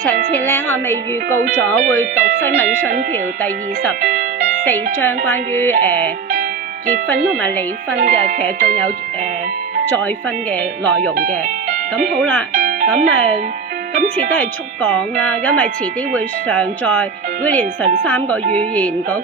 上次咧，我未預告咗會讀西敏信條第24章關於結婚同埋離婚嘅，其實仲有再婚嘅內容嘅。咁好啦，咁今次都係速講啦，因為遲啲會上載威廉神3個語言嗰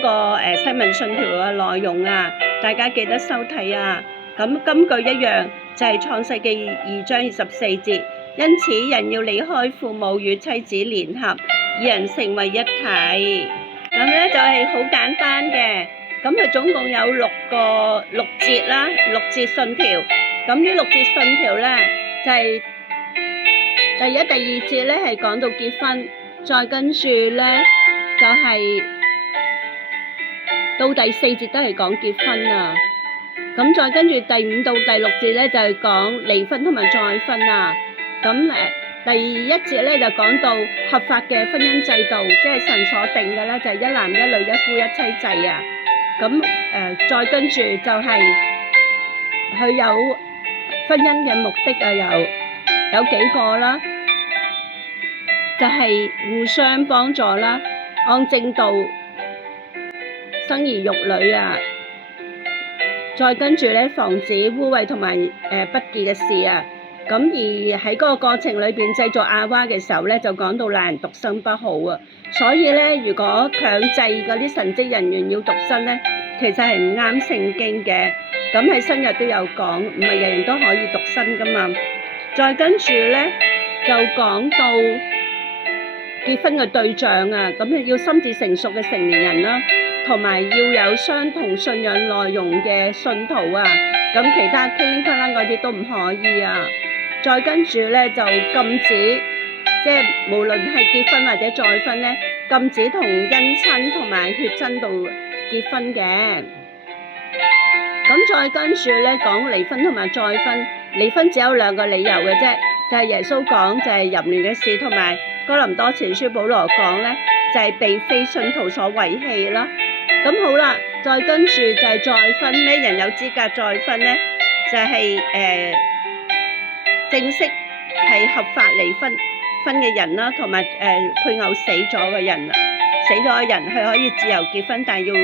個西敏信條嘅內容啊，大家記得收睇啊。咁金句一樣就係創世記2章24節。因此，人要離開父母與妻子聯合，二人成為一體。咁咧就係好簡單嘅。咁佢總共有6節啦，6節信條。咁呢6節信條咧，就係第一、第二節咧係講到結婚，再跟住咧就係到第4節都係講結婚啊。咁再跟住第5到第6節咧就係講離婚同埋再婚啊。咁第一節咧就講到合法嘅婚姻制度，即係神所定嘅咧，就係一男一女一夫一妻制啊。咁再跟住就係佢有婚姻嘅目的啊，有幾個啦，就係互相幫助啦，按正道生兒育女啊。再跟住咧防止污穢同埋不潔嘅事啊。咁而喺嗰個過程裏邊製造亞娃嘅時候咧，就講到爛人獨身不好啊。所以咧，如果強制嗰啲神職人員要獨身咧，其實係唔啱聖經嘅。咁喺新約都有講，唔係人人都可以獨身噶嘛。再跟住咧，就講到結婚嘅對象啊，咁要心智成熟嘅成年人啦，同埋要有相同信仰內容嘅信徒啊。咁其他噼哩啪啦嗰啲都唔可以啊。再跟住咧就禁止，即係無論係結婚或者再婚咧，禁止同姻親同埋血親度結婚嘅。咁再跟住咧講離婚同埋再婚，離婚只有2個理由嘅啫，就係耶穌講就係淫亂嘅事，同埋哥林多前書保羅講咧就係被非信徒所遺棄啦。咁好啦，再跟住就係再婚，咩人有資格再婚咧？就係正式係合法離婚嘅人啦，同埋配偶死咗嘅人，佢可以自由結婚，但係要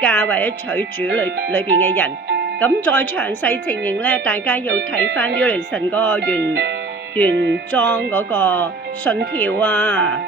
嫁或者娶主裏邊嘅人。咁再詳細情形咧，大家要睇翻威廉神嗰個原裝嗰個信條啊。